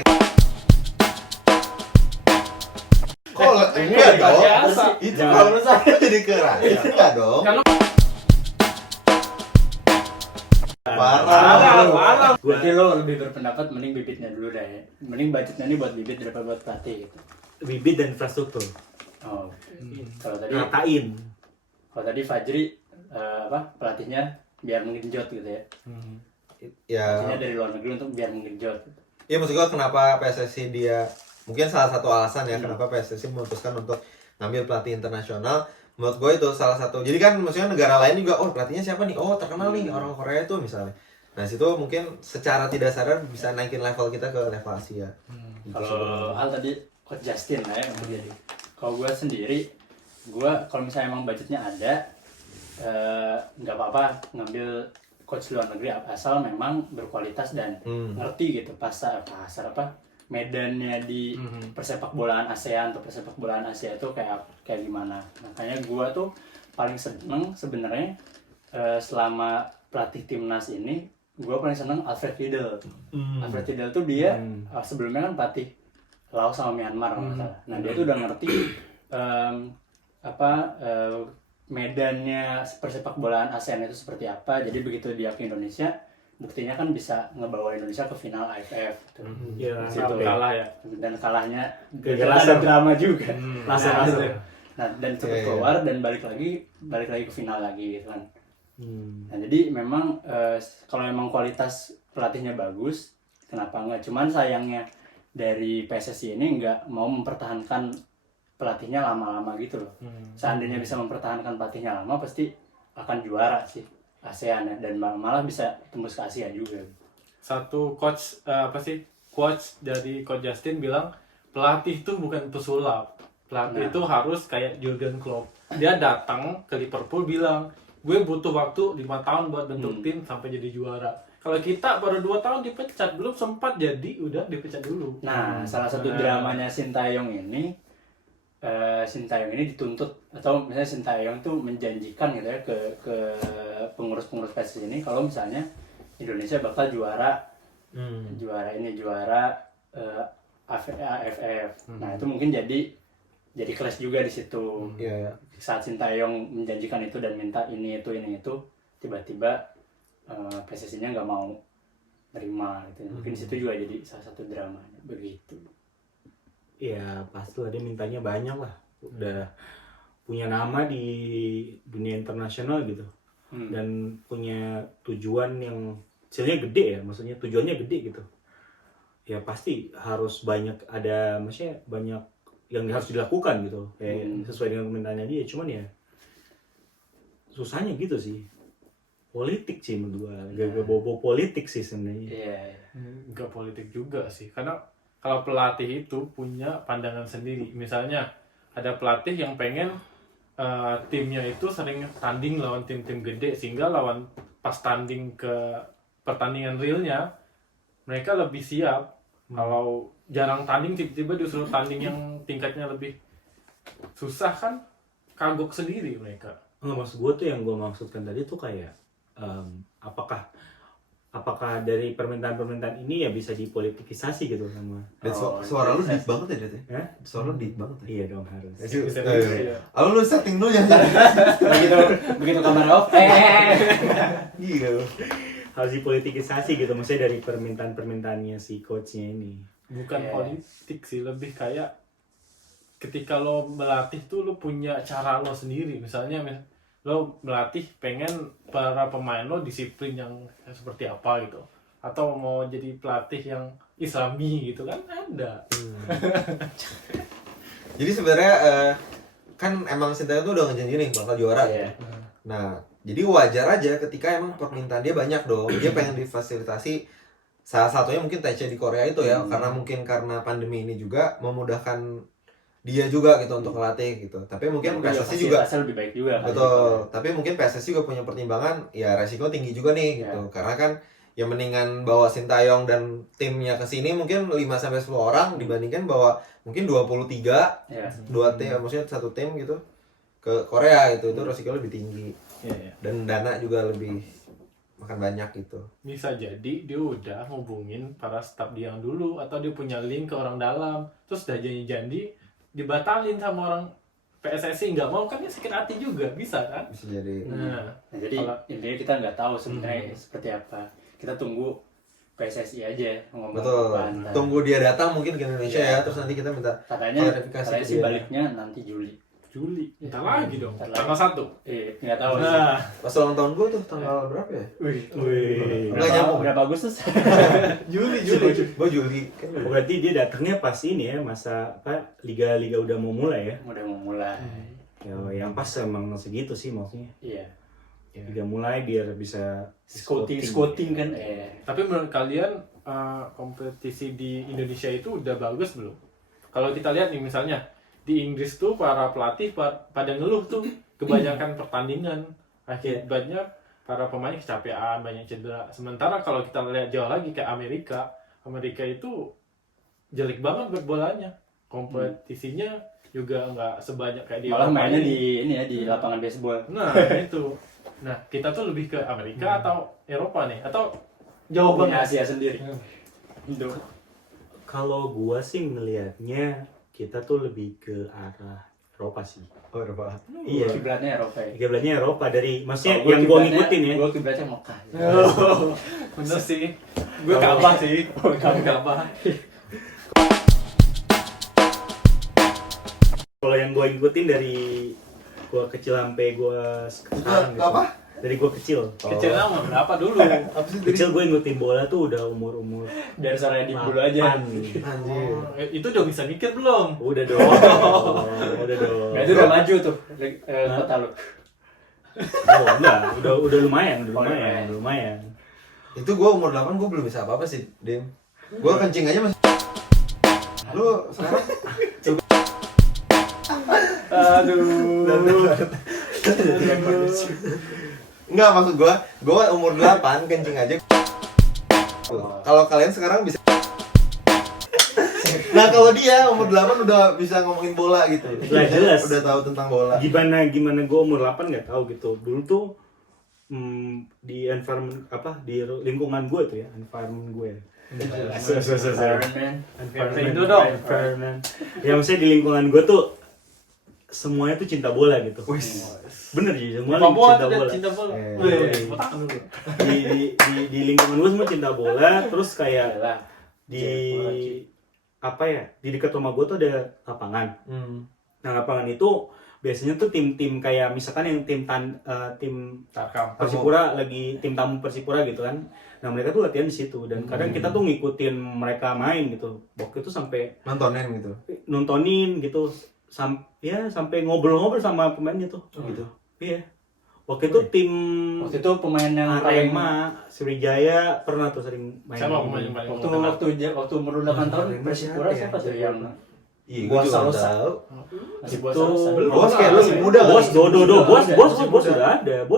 kok enggak dong? biasa. Itu kalau menurut saya jadi keras. Enggak dong. Kalau Parah. Berarti lo lebih berpendapat mending bibitnya dulu deh. Mending budgetnya ini buat bibit daripada buat pelatih gitu. Bibit dan infrastruktur. Oh. Kalau tadi Ratain. Fajri pelatihnya biar menggenjot gitu ya. Ya. Pelatihnya dari luar negeri untuk biar menggenjot. Iya maksud gua kenapa PSSI dia mungkin salah satu alasan ya kenapa PSSI memutuskan untuk ngambil pelatih internasional. Menurut gue itu salah satu. Jadi kan maksudnya negara lain juga, oh pelatihnya siapa nih? Oh terkenal nih orang Korea itu misalnya. Nah situ mungkin secara tidak sadar bisa naikin level kita ke level Asia. Gitu Kalau sebenarnya. Al tadi Coach Justin lah ya yang jadi. Kalau gue sendiri, gue kalau misalnya emang budgetnya ada, nggak apa-apa ngambil coach luar negeri asal memang berkualitas dan ngerti gitu pasar apa medannya di persepak bolaan ASEAN atau persepak bolaan Asia itu kayak gimana. Makanya gue tuh paling seneng sebenarnya selama pelatih timnas ini, gue paling seneng Alfred Riedel. Alfred Riedel tuh dia sebelumnya kan pelatih Laos sama Myanmar kalau nggak salah. Nah dia tuh udah ngerti medannya persepak bolaan ASEAN itu seperti apa. Jadi begitu dia ke Indonesia, buktinya kan bisa ngebawa Indonesia ke final AFF. Ya, Situ. kalah ya. Dan kalahnya Laser. ada drama juga. Laser. Nah dan cepet Iya. keluar dan balik lagi ke final lagi gitu kan. Nah jadi memang kalau memang kualitas pelatihnya bagus, kenapa enggak? Cuman sayangnya dari PSSI ini nggak mau mempertahankan pelatihnya lama-lama gitu loh. Seandainya bisa mempertahankan pelatihnya lama, pasti akan juara sih ASEAN ya, dan malah bisa tembus ke Asia juga. Satu coach coach dari Coach Justin bilang pelatih itu bukan pesulap. Pelatih itu harus kayak Jurgen Klopp. Dia datang ke Liverpool bilang, gue butuh waktu 5 tahun buat bentuk tim sampai jadi juara. Kalau kita baru 2 tahun dipecat, belum sempat jadi udah dipecat dulu. Nah, salah satu dramanya Sintayong ini dituntut, atau misalnya Sintayong tuh menjanjikan gitu ya ke pengurus-pengurus PSSI ini kalau misalnya Indonesia bakal juara AFF. Nah, itu mungkin jadi kelas juga di situ. Iya. Saat Sintayong menjanjikan itu dan minta ini itu, tiba-tiba PSSI-nya nggak mau terima gitu. Mungkin di situ juga jadi salah satu dramanya begitu. Ya pastilah dia mintanya banyak lah. Udah punya nama di dunia internasional gitu. Dan punya tujuan yang hasilnya gede ya, maksudnya tujuannya gede gitu. Ya pasti harus maksudnya banyak yang harus dilakukan gitu. Kayak sesuai dengan permintaannya dia, cuman ya susahnya gitu sih. Politik sih menurut gua, gak bobo politik sih sebenarnya. Iya. Enggak politik juga sih, karena kalau pelatih itu punya pandangan sendiri. Misalnya ada pelatih yang pengen timnya itu sering tanding lawan tim-tim gede, sehingga pas tanding ke pertandingan realnya mereka lebih siap. Kalau jarang tanding tiba-tiba disuruh tanding yang tingkatnya lebih susah, kan kagok sendiri mereka. Nggak, maksud gue tuh yang gue maksudkan tadi tuh kayak apakah dari permintaan-permintaan ini ya bisa dipolitikisasi gitu sama. Dan suara lu deep banget ya, Det? Suara lu deep banget ya. Iya dong harus. Lu setting dulu ya. begitu kamera off Gila lu. Harus dipolitikisasi gitu, maksudnya dari permintaan-permintaannya si coachnya ini. Bukan politik sih, lebih kayak ketika lo melatih tuh lo punya cara lo sendiri. Misalnya lo melatih pengen para pemain lo disiplin yang seperti apa gitu, atau mau jadi pelatih yang Islami gitu kan ada. Jadi sebenarnya kan emang Sintayong tuh udah ngejanji nih bakal juara. Iya. Nah, jadi wajar aja ketika emang permintaan dia banyak dong. Dia pengen difasilitasi, salah satunya mungkin TC di Korea itu ya, karena pandemi ini juga memudahkan dia juga gitu untuk ngelatih gitu. Tapi mungkin PSSI juga lebih baik juga kan. betul. Tapi mungkin PSSI juga punya pertimbangan, ya resiko tinggi juga nih gitu. Karena kan ya mendingan bawa Sintayong dan timnya ke sini mungkin 5 sampai 10 orang dibandingkan bawa mungkin 23 dua tim, maksudnya satu tim gitu ke Korea gitu. Itu resiko lebih tinggi. Dan dana juga lebih makan banyak gitu. Bisa jadi dia udah ngubungin para staf dia yang dulu, atau dia punya link ke orang dalam, terus udah janji dibatalin sama orang PSSI, nggak mau, kan dia sakit hati juga, bisa kan? Bisa jadi. Nah, Jadi intinya kita nggak tahu sebenarnya seperti apa. Kita tunggu PSSI aja ngomong Betul. apa. Tunggu dia datang mungkin ke Indonesia ya, terus nanti kita minta Katanya klarifikasi sih dia. baliknya nanti Juli. entar lagi dong, Entar tanggal 1. Nggak tahu sih. Nah, Pas ulang tahun gue tuh tanggal berapa ya? Wih. Nggak nyambung. Berapa Agustus? Juli. Gue Juli. Kan Oh, berarti dia datangnya pas ini ya, masa liga-liga udah mau mulai ya. Udah mau mulai. Ya yang pas emang segitu sih maksudnya. Iya. Liga mulai biar bisa Scouting kan Tapi menurut kalian kompetisi di Indonesia itu udah bagus belum? Kalau kita lihat nih misalnya di Inggris tuh para pelatih pada ngeluh tuh kebanyakan pertandingan, akibatnya para pemain kecapean, banyak cedera. Sementara kalau kita lihat jauh lagi kayak Amerika itu jelek banget buat bolanya. Kompetisinya juga nggak sebanyak kayak di malah Eropa mainnya ini. di ini ya di lapangan baseball. Nah itu. Nah kita tuh lebih ke Amerika atau Eropa nih? Atau jauh Di banget? Asia sendiri. Indo. Kalau gua sih ngelihatnya kita tuh lebih ke arah Eropa sih. Oh, Eropa. Iya. Kiblatnya Eropa ya. Kiblatnya Eropa dari maksudnya Kalau yang gua ngikutin ya. Gua kiblatnya Mekah. Oh, bener sih. Gue Ka'bah sih. Ka'bah. Kalau yang gua ngikutin dari gua kecil sampai gua sekarang gitu. Apa? Dari gua kecil. Kecilnya umur berapa dulu? Apa sih tadi? Kecil gua ngikutin bola tuh udah umur Dari sana di dulu aja. 'Anjir. Oh, itu udah bisa mikir belum? Udah dong. Udah dong. Berarti udah maju tuh kota lu. Oh, enggak, udah lumayan, Oh, lumayan. udah lumayan. Itu gua umur 8 gua belum bisa apa-apa sih, Dim. Gua kencing aja masih. Lu sekarang enggak, maksud gua umur 8 kencing aja. Kalau kalian sekarang bisa. Nah, kalau dia umur 8 udah bisa ngomongin bola gitu. Lah, jelas. Udah tahu tentang bola. Gimana gue umur 8 nggak tahu gitu. Dulu tuh di environment di lingkungan gue tuh ya, environment gue. Indo dong. Environment. Ya maksudnya di lingkungan gue tuh semuanya tuh cinta bola gitu. Bener sih, semua Sepak bola cinta tuh bola. cinta bola. Eh, Wih, botakan dulu. Di lingkungan gue semua cinta bola, terus kayak di di dekat rumah gue tuh ada lapangan. Nah, lapangan itu biasanya tuh tim-tim kayak misalkan yang tim Tarkam. Persipura lagi tim tamu Persipura gitu kan. Nah, mereka tuh latihan di situ dan kadang kita tuh ngikutin mereka main gitu. Waktu itu sampai nontonin gitu. nontonin gitu sampai ngobrol-ngobrol sama pemainnya tuh gitu. Iya. Waktu itu tim Waktu itu pemain yang paling Arema, Sriwijaya pernah tuh sering main. Siapa pemain yang paling waktu umur 8 tahun Arema Persipura siapa siapa ya? tuh yang Iya, gua Buas juga Salosa. tahu. masih buat Tuh, Salosa? Bos kayak lu Masih muda kan? Bos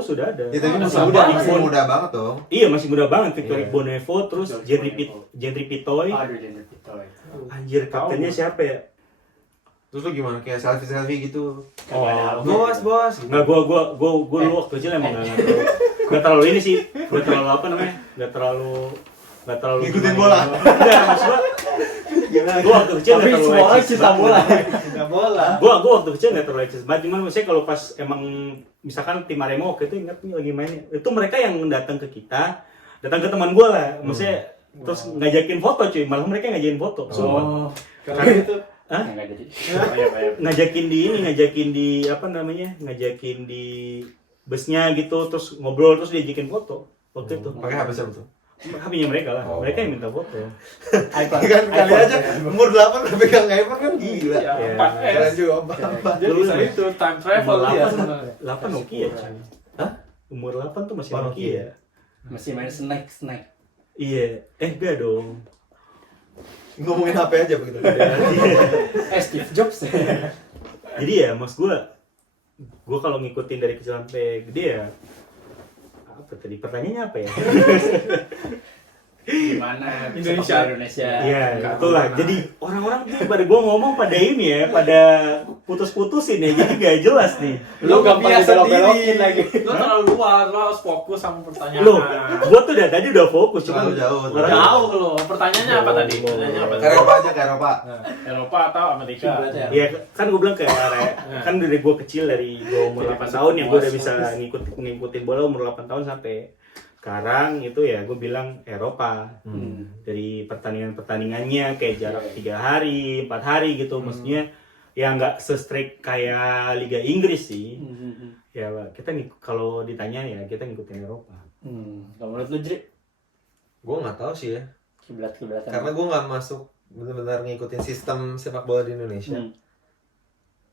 sudah ada. Ya, tapi Oh, masih masih muda, muda. masih muda banget dong. Iya, masih muda banget. Victor Iya. Bonevo, terus Gentry Pitoy. Aduh, jadi Pitoy. Anjir, kaptennya siapa ya? Terus lu gimana kayak selfie gitu? Kagak ada. Bos. Nggak, gua dulu waktu kecil emang nggak terlalu ini sih, nggak terlalu apa namanya, nggak terlalu Ngikutin bola. Nggak, maksud gua waktu kecil Tapi nggak terlalu semua orang eksis cinta banget. bola. Enggak bola. Gua waktu kecil nggak terlalu eksis banget, cuman maksudnya kalau pas emang misalkan tim Arema waktu itu ingat nih lagi main, itu mereka yang datang ke kita, datang ke teman gua lah, maksudnya terus ngajakin foto cuy, malah mereka ngajakin foto, sumpah. Oh, Kalau gitu Hah? enggak jadi. ngajakin di busnya gitu, terus ngobrol, terus diajakin foto waktu itu. Pakai HP siapa tuh? HP-nya mereka lah, Oh. mereka yang minta foto. iPhone. Kan kali iPhone. aja umur 8 udah pegang iPhone kan gila. ya, Iya. 4S. Keren juga apa. Dia bisa itu time travel Umur dia 8 sebenarnya. 8 Nokia cuy. Hah? Umur 8 tuh masih Oh, Nokia. Nokia. Masih main snack. Iya, enggak dong. Ngomongin HP aja begitu. Steve Jobs. Jadi ya, mas gua kalau ngikutin dari kecil sampai gede ya, apa tadi pertanyaannya apa ya? Gimana Indonesia. sepak bola Indonesia. Iya, itulah. Jadi orang-orang tuh pada gua ngomong pada ini ya, pada putus-putusin ya, jadi gak jelas nih. Lu gampang biasa dibelok-belokin sendiri. lagi. Lu terlalu luas, lu harus fokus sama pertanyaan. Loh, gua tuh dari tadi udah fokus, cuman Terlalu jauh. orang- Jauh lo. Pertanyaannya apa tadi? Pertanyaannya apa Ke tadi? Eropa aja, ke Eropa. Nah, Eropa atau Amerika? Kiblatnya. Iya, kan gue bilang kayak kan dari gue kecil, dari gue umur 8 tahun yang gue udah bisa ngikutin bola umur 8 tahun sampai sekarang itu ya gue bilang Eropa. Dari pertandingannya kayak jarak 3 hari, 4 hari gitu, maksudnya ya nggak se-strict kayak Liga Inggris sih. Ya kita kalau ditanya ya kita ngikutin Eropa. Kalau menurut lu, Jri? Gua nggak tahu sih ya. Kiblat-kiblatan. Karena gua nggak masuk benar-benar ngikutin sistem sepak bola di Indonesia.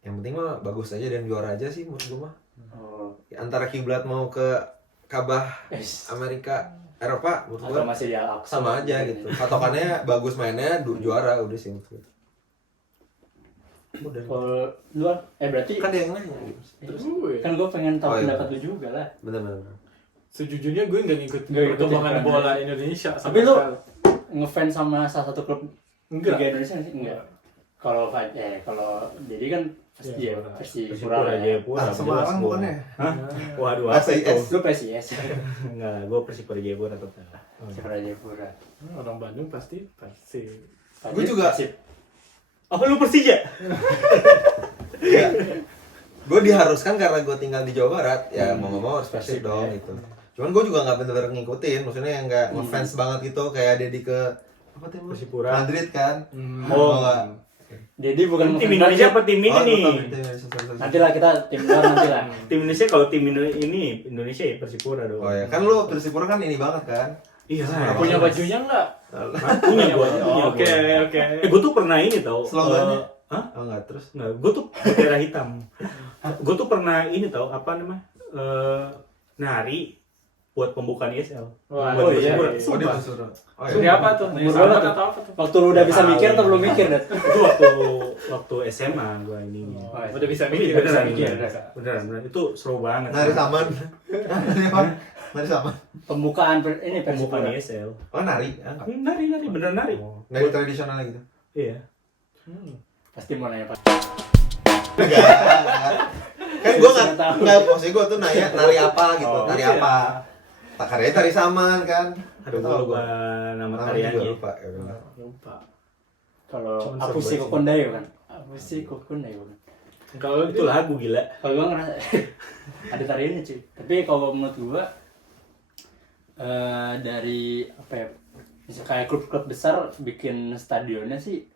Yang penting mah bagus aja dan juara aja sih menurut gua mah. Oh. Antara kiblat mau ke Kabah Es. Amerika Eropa menurut Atau gua masih di Al-Aqsa sama aja gitu. Patokannya bagus mainnya, juara udah sih menurut gua. Udah. Kalau luar, berarti Kan dia yang nanya. Gue kan gue pengen tahu Oh, iya. pendapat lu juga lah. Bener. sejujurnya gue nggak ngikutin Nggak ngikutin perkembangan tren bola Indonesia. Indonesia sama Tapi lu sekali. ngefans sama salah satu klub Enggak. Liga Indonesia nggak sih? Enggak. Kalau jadi kan pasti Iya, Persipura Persipura ya. Jayapura. Semarang jelas bukan gua. ya? Hah? Waduh, apa PSIS. itu? Lu PSIS. Enggak, gue Persipura Jayapura tetap. Persipura Jayapura. Orang Bandung pasti. Gua juga. Oh, lu Persija? Iya. Gue diharuskan karena gue tinggal di Jawa Barat, ya mau nggak mau harus Persib Persib, dong ya. gitu. Cuman gue juga nggak bener-bener ngikutin, maksudnya yang nggak ngefans banget gitu, kayak Dedi ke apa tim lu? Persipura. Madrid kan? Oh. nggak. Jadi bukan Tim ngefans Indonesia banget. apa tim ini Oh, nih? bukan, tim Indonesia, sorry. Nanti lah kita tim luar nanti lah. Tim Indonesia kalau tim ini Indonesia ya Persipura dong. Oh ya, kan lu Persipura kan ini banget kan? Iya Nah, lah. Punya bajunya nggak? Punya gua. Oh, Oke. Gue tuh pernah ini tau. Slogannya? Hah? Oh enggak, terus Nggak, gue tuh bendera hitam. Gue tuh pernah ini tau apa namanya? Nari buat pembukaan ISL. Wah, Buat oh iya, Persipura. iya. oh Sumpah. dia Persipura. Oh Ini iya. apa tuh? Umur Sahabat berapa atau apa tuh? Waktu lu udah bisa mikir atau belum mikir dah? Itu waktu SMA gue ini. Oh, Udah bisa Tapi mikir. beneran, mikir, beneran. Itu seru banget. Nari Saman. Nari apa? Nari Saman. Pembukaan ini Pembukaan Persipura. ISL. Oh nari? Ah, enggak. Nari, beneran nari. Nari tradisional gitu. Iya. Pasti mau nanya Pak. Enggak. Kan gue Saya tahu. nggak, maksudnya gue tuh nanya nari apa gitu, Oh, nari iya. apa? Tak karyanya tari Saman kan? Aduh, gue Tahu lupa nama Namanya juga tariannya. lupa. Ya udah. Lupa. Kalau Cuman aku seru sih banget kokondai kan. Aku sih kokondai kan. Kalau Itu lagu gila. Kalau gua ngerasa ada tariannya cuy. Tapi kalau menurut gua dari apa ya? Misalnya kayak klub-klub besar bikin stadionnya sih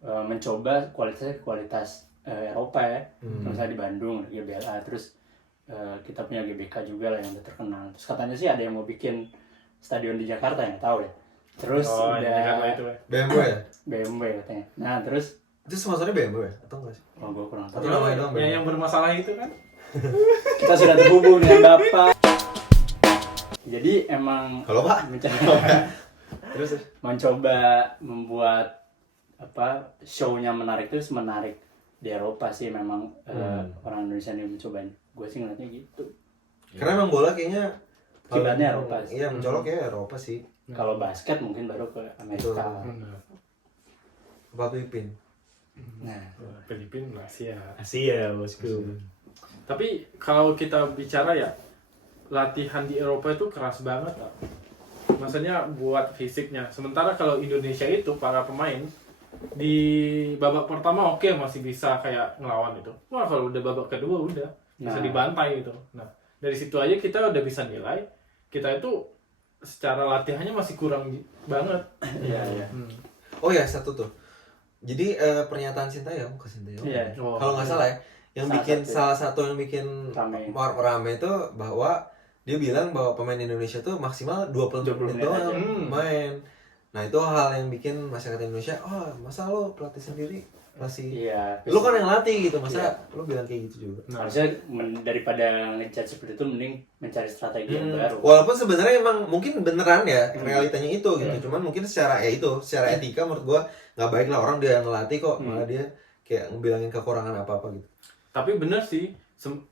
mencoba kualitas Eropa ya. Misalnya di Bandung GBLA, terus kita punya GBK juga lah yang udah terkenal. Terus katanya sih ada yang mau bikin stadion di Jakarta, yang tahu ya. Terus oh, udah Jakarta itu ya. BMW ya? BMW katanya. Nah terus Itu sponsornya BMW ya? Atau enggak sih? gua kurang tahu. Atau namanya doang BMW? Yang bermasalah itu kan? Kita sudah terhubung dengan Bapak. Jadi emang Kalau Pak? Terus mencoba membuat apa show-nya menarik itu menarik di Eropa sih memang orang Indonesia ini mencoba. Gue sih ngeliatnya gitu. karena emang bola kayaknya Kiblatnya paling- Eropa sih. Iya, mencolok ya Eropa sih. Kalau basket mungkin baru ke Amerika. Pak Pipin. Nah, Filipina, Asia. Asia, bosku. Tapi kalau kita bicara ya, latihan di Eropa itu keras banget lah. Maksudnya buat fisiknya. Sementara kalau Indonesia itu para pemain di babak pertama oke masih bisa kayak ngelawan itu. Wah kalau udah babak kedua udah bisa Nah. dibantai gitu. Nah dari situ aja kita udah bisa nilai kita itu secara latihannya masih kurang banget. iya iya. Oh ya, satu tuh. Jadi pernyataan Sintayong ke Sintayong. Iya. Oh, Kalau nggak salah ya, yang Salah salah satu yang bikin Rame. rame itu bahwa dia bilang bahwa pemain Indonesia tuh maksimal 20 menit menit doang aja. main. Nah, itu hal yang bikin masyarakat Indonesia, "Oh, masa lo pelatih sendiri masih Iya. lu kan yang latih gitu, masa Iya. lu bilang kayak gitu juga?" Nah, Harusnya daripada ngejudge seperti itu mending mencari strategi yang baru. Walaupun sebenarnya emang mungkin beneran ya realitanya itu gitu. Cuman mungkin secara secara etika menurut gua nggak baik lah orang dia yang ngelatih kok malah dia kayak ngebilangin kekurangan apa-apa gitu. tapi bener sih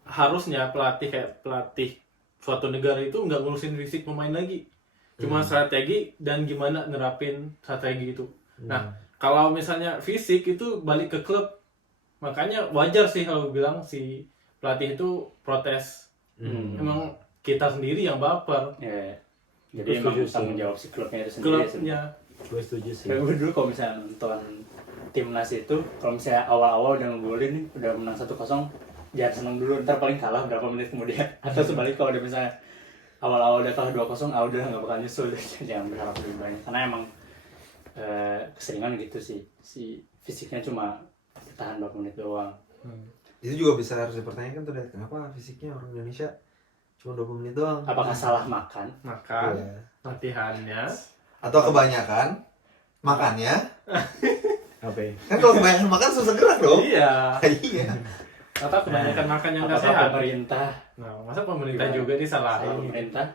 harusnya pelatih kayak pelatih suatu negara itu nggak ngurusin fisik pemain lagi, cuma strategi dan gimana nerapin strategi itu. Nah kalau misalnya fisik itu balik ke klub, makanya wajar sih kalau bilang si pelatih itu protes. Emang kita sendiri yang baper, Ya. Jadi Gue emang setuju sih. tanggung jawab si klubnya itu sendiri. klubnya. Gue setuju sih. Kayak gue dulu kalau misalnya nonton timnas itu, kalau misalnya awal-awal udah ngegolin nih, udah menang 1-0, jangan seneng dulu, ntar paling kalah berapa menit kemudian. Atau sebalik kalau udah misalnya awal-awal udah kalah 2-0, udah nggak bakal nyusul, jangan berharap lebih banyak. Karena emang keseringan gitu sih, si fisiknya cuma bertahan 20 menit doang. Itu juga bisa harus dipertanyakan tuh, Dad. Kenapa fisiknya orang Indonesia cuma 20 menit doang? Apakah salah makan? Maka Iya. latihannya Atau kebanyakan makannya? Apa ya? Kan kalau kebanyakan makan susah gerak dong. iya. Iya. Atau kebanyakan makan yang nggak Apakah sehat. pemerintah? Nah, masa pemerintah Gimana? juga disalahin? Pemerintah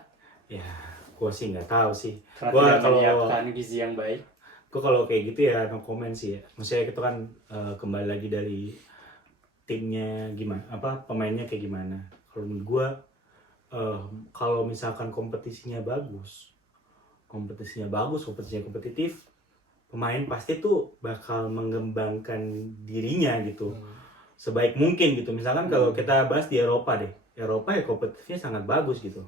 Ya, gue sih nggak tahu sih. karena Gua tidak kalau menyiapkan gizi yang baik. gue kalau kayak gitu ya no comment sih ya. Maksudnya itu kan kembali lagi dari timnya gimana, apa pemainnya kayak gimana. Kalau menurut gue kalau misalkan kompetisinya kompetitif, pemain pasti tuh bakal mengembangkan dirinya gitu sebaik mungkin gitu. Misalkan kalau kita bahas di Eropa deh, Eropa ya kompetitifnya sangat bagus gitu,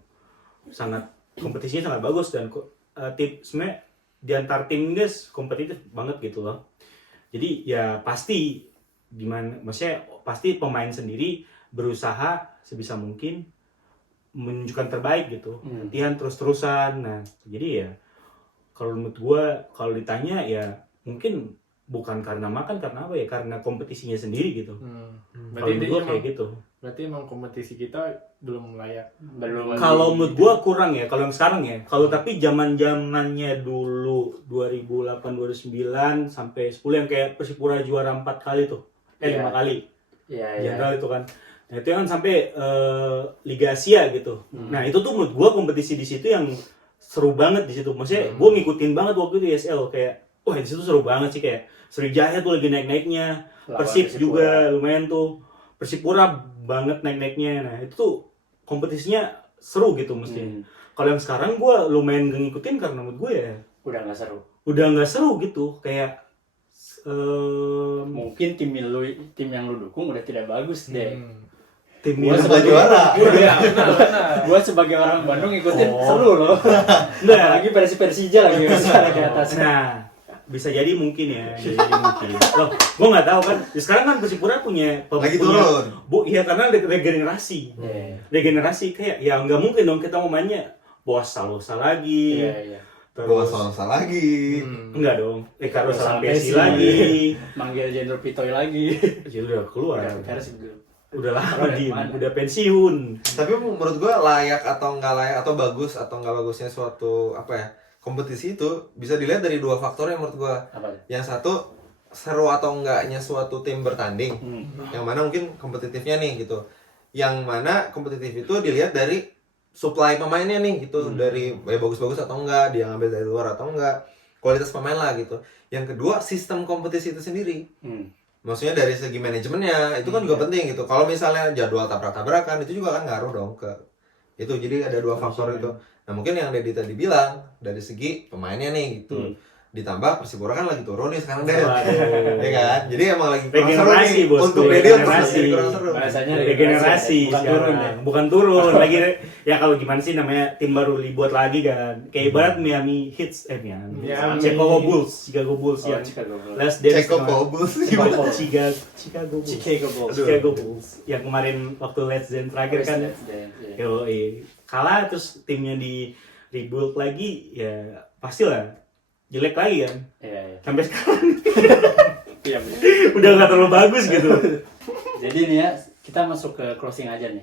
kompetisinya sangat bagus dan tim sebenarnya di antar tim guys kompetitif banget gitu loh. Jadi ya pasti maksudnya pasti pemain sendiri berusaha sebisa mungkin menunjukkan terbaik gitu, latihan terus-terusan. Nah jadi ya kalau menurut gue kalau ditanya ya mungkin bukan karena makan, karena apa ya, karena kompetisinya sendiri gitu. Kalau Berarti menurut gue kayak gitu. Berarti emang kompetisi kita belum layak. Kalau menurut gue kurang ya kalau yang sekarang ya. Kalau tapi zamannya dulu 2008 2009 sampai 10 yang kayak Persipura juara 4 kali tuh. 5 kali. Iya. Jenderal itu kan. Nah, itu kan sampai Liga Asia gitu. Nah, itu tuh menurut gua kompetisi di situ yang seru banget di situ. Maksudnya gua ngikutin banget waktu itu ESL kayak wah di situ seru banget sih, kayak Sriwijaya tuh lagi naik-naiknya. Persib juga lumayan tuh. Persipura banget naik-naiknya. Nah, itu tuh kompetisinya seru gitu mestinya. Kalau yang sekarang gua lumayan gak ngikutin karena menurut gue ya Udah nggak seru. udah nggak seru gitu, kayak Mungkin tim yang lu dukung udah tidak bagus deh. tim Gua yang sebagai juara. Gua sebagai orang Bandung ngikutin seru loh. Enggak. Apalagi Persija lagi secara di atas. Nah, bisa jadi mungkin ya, bisa jadi mungkin. Loh, gua nggak tahu kan. Sekarang kan Persipura punya Lagi turun. Iya karena regenerasi. Regenerasi kayak ya nggak mungkin dong kita mau mainnya Boas Salosa lagi. Iya. Gua Terus salah lagi. enggak dong. Carlos Messi Messi lagi. Manggil Jendro Pitoy lagi. Ya udah keluar. Udah Persib dulu. Udah lama Orang diem, mana? udah pensiun. Tapi menurut gua layak atau nggak layak atau bagus atau nggak bagusnya suatu apa ya kompetisi itu bisa dilihat dari dua faktor yang menurut gua. Apa? Yang satu seru atau enggaknya suatu tim bertanding. Yang mana mungkin kompetitifnya nih gitu. Yang mana kompetitif itu dilihat dari supply pemainnya nih gitu, dari ya bagus-bagus atau enggak, dia ngambil dari luar atau enggak, kualitas pemain lah gitu. Yang kedua sistem kompetisi itu sendiri. Maksudnya dari segi manajemennya itu kan juga penting gitu. Kalau misalnya jadwal tabrak-tabrakan itu juga kan ngaruh dong ke itu. Jadi ada dua faktor itu. Nah mungkin yang Dedi tadi bilang dari segi pemainnya nih gitu. Ditambah Persipura kan lagi turun nih sekarang deh. Ya kan? Jadi emang lagi kurang seru Regenerasi, nih. Bos. Untuk Dedi untuk Regenerasi. jadi kurang seru. Bahasanya Regenerasi bukan sekarang. turun deh. Bukan turun lagi ya kalau gimana sih namanya tim baru dibuat lagi kan kayak ibarat Miami Heat Chicago Bulls ya Chicago Bulls. Last Dance Chicago Bulls. Chicago Bulls Chicago Bulls. Chicago Bulls yang kemarin waktu Let's Dance terakhir kan kalah terus timnya di rebuild lagi ya pastilah jelek lagi kan Iya. sampai sekarang Iya. udah nggak terlalu bagus gitu. Jadi nih ya, kita masuk ke closing aja nih.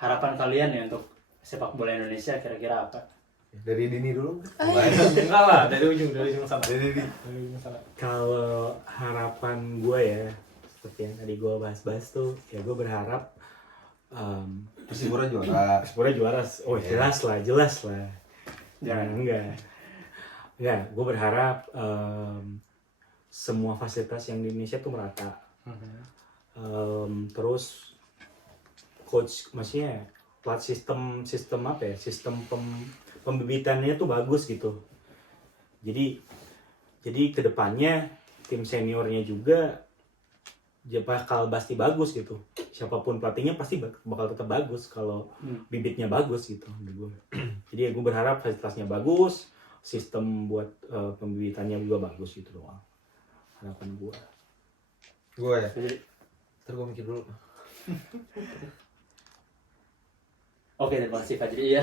Harapan kalian ya untuk sepak bola Indonesia kira-kira apa? Dari Dini dulu. Enggak lah, dari ujung sana. Dari Dini. Dari ujung sana. Kalau harapan gue ya seperti yang tadi gue bahas-bahas tuh ya gue berharap Persipura juara. Persipura juara. Oh jelas lah Jangan. enggak gue berharap semua fasilitas yang di Indonesia tuh merata. Terus coach maksudnya plat sistem apa ya, sistem pembibitannya tuh bagus gitu. Jadi kedepannya tim seniornya juga ya bakal pasti bagus gitu. Siapapun pelatihnya pasti bakal tetap bagus kalau bibitnya bagus gitu. Jadi gue berharap fasilitasnya bagus, sistem buat pembibitannya juga bagus gitu doang. Harapan gue. Gue ya. Ntar gue mikir dulu. Oke, terima kasih Fajri ya.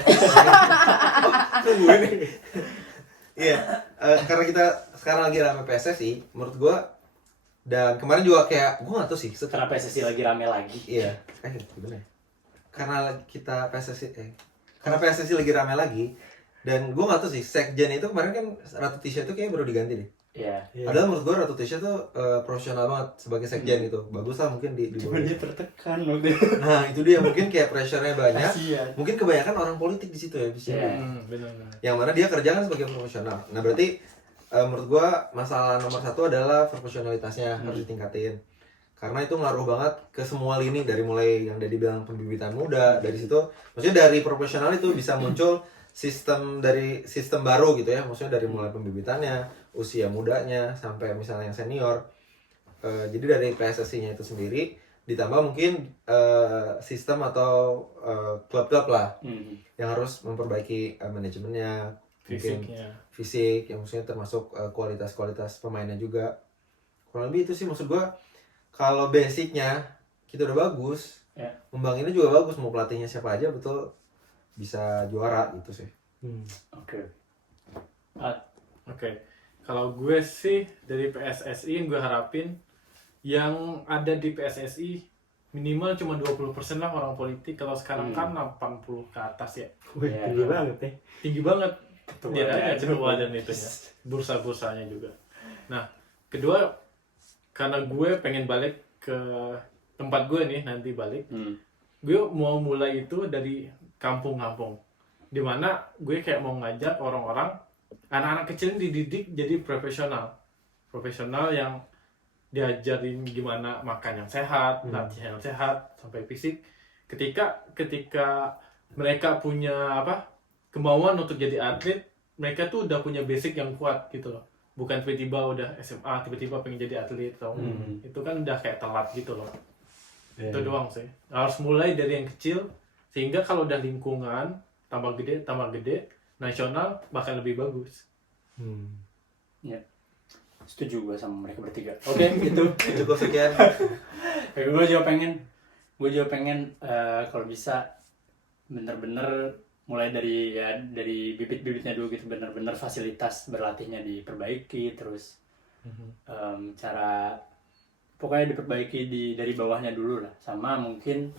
Gue nih. Iya, karena kita sekarang lagi rame PSSI, menurut gue dan kemarin juga kayak gue nggak tahu sih Karena PSSI lagi rame lagi. Iya, gimana ya? Karena kita karena PSSI lagi rame lagi dan gue nggak tahu sih sekjen itu kemarin kan Ratu Tisha itu kayaknya baru diganti deh. Ya. Padahal menurut gue Ratu Tisha tuh profesional banget sebagai sekjen gitu. Bagus lah mungkin di Cuma dia tertekan waktu itu. Nah itu dia, mungkin kayak pressure-nya banyak. Kasian. Mungkin kebanyakan orang politik di situ ya bisa. Iya. Benar-benar. Yang mana dia kerja kan sebagai profesional. Nah berarti menurut gua masalah nomor satu adalah profesionalitasnya harus ditingkatin. Karena itu ngaruh banget ke semua lini, dari mulai yang tadi bilang pembibitan muda, dari situ maksudnya dari profesional itu bisa muncul sistem baru gitu ya, maksudnya dari mulai pembibitannya, usia mudanya sampai misalnya yang senior. Jadi dari PSSI-nya itu sendiri ditambah mungkin sistem atau klub-klub lah yang harus memperbaiki manajemennya, mungkin fisik yang maksudnya termasuk kualitas pemainnya juga. Kurang lebih itu sih maksud gua. Kalau basicnya kita udah bagus, membangunnya juga bagus, mau pelatihnya siapa aja betul bisa juara gitu sih. Oke. Oke. Kalau gue sih dari PSSI yang gue harapin yang ada di PSSI minimal cuma 20% lah orang politik. Kalau sekarang kan 80 ke atas ya. Tinggi banget ya. Tinggi banget. Dia aja Ketuanya. ketua dan itunya. Bursa-bursanya juga. Nah, kedua karena gue pengen balik ke tempat gue nih nanti balik. Gue mau mulai itu dari kampung-kampung. Dimana gue kayak mau ngajak orang-orang, anak-anak kecil ini dididik jadi profesional yang diajarin gimana makan yang sehat, latihan yang sehat, sampai fisik. Ketika mereka punya kemauan untuk jadi atlet, mereka tuh udah punya basic yang kuat gitu loh. Bukan tiba-tiba udah SMA tiba-tiba pengen jadi atlet tau. Itu kan udah kayak telat gitu loh. Itu doang sih. Harus mulai dari yang kecil sehingga kalau udah lingkungan tambah gede, nasional bahkan lebih bagus. Ya. Setuju gue sama mereka bertiga. Oke, gitu. Cukup sekian. Gue juga pengen kalau bisa bener-bener mulai dari bibit-bibitnya dulu gitu, bener-bener fasilitas berlatihnya diperbaiki, terus cara pokoknya diperbaiki dari bawahnya dulu lah, sama mungkin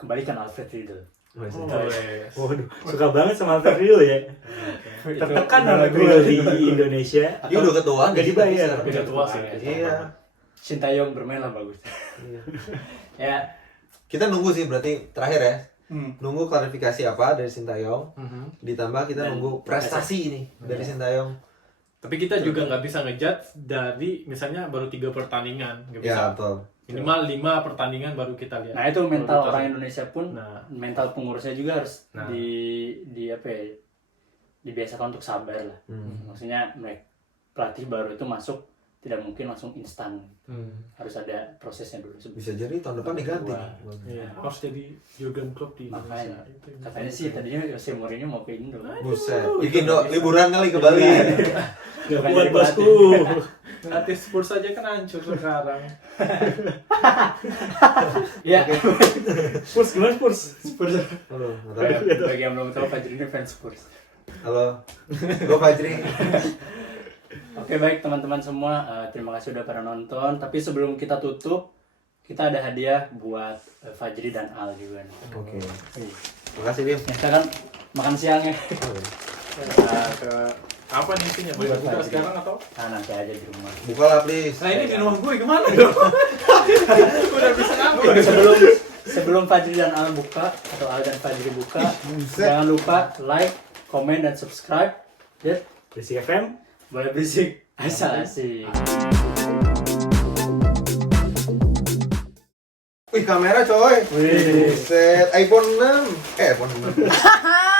kembalikan Alfred Riedel. Waduh, suka banget sama Alfred Riedel ya. Tertekan sama gue di Indonesia. Dia udah ketua, Gak dibayar. Udah tua sih. Iya. Sintayong bermain lah bagus. Ya. Kita nunggu sih berarti terakhir ya. Nunggu klarifikasi apa dari Sintayong. Ditambah kita Dan nunggu prestasi nih dari Sintayong. Tapi kita juga nggak bisa ngejudge dari misalnya baru 3 pertandingan, nggak bisa. Ya betul. Minimal 5 pertandingan baru kita lihat. Nah, itu mental Kualitasnya. orang Indonesia pun, Nah. mental pengurusnya juga harus Nah. dibiasakan untuk sabar lah. Maksudnya pelatih baru itu masuk tidak mungkin langsung instan. Harus ada prosesnya dulu. Bisa jadi tahun depan diganti. Iya, harus jadi Jurgen Klopp di Makanya Indonesia. Itu yang katanya sih tadinya Jose Mourinho mau ke Indo. Buset. Bikin liburan kali ke Bali. Gak Bukan buat jadi bosku. Nanti Spurs aja kan hancur sekarang. Ya. Spurs gimana Spurs? Halo, nggak tahu. Bagi yang belum tahu, Fajri ini fans Spurs. Halo. Gue Fajri. Oke, baik teman-teman semua, terima kasih udah pada nonton. Tapi sebelum kita tutup, kita ada hadiah buat Fajri dan Al juga nih. Oke. Wih, Terima kasih Bim. ya, kita kan makan siang ya. Apa nih intinya? Boleh buka Fajri. sekarang atau? Nah, nanti aja di rumah. Buka lah please. Nah ini di rumah gue gimana dong? Udah bisa ngambil. Sebelum Fajri dan Al buka atau Al dan Fajri buka, buset. jangan lupa like, comment, dan subscribe. Ya, Berisik FM. boleh berisik. Asik. Wih kamera coy. Wih. Buset. iPhone 6. iPhone 6.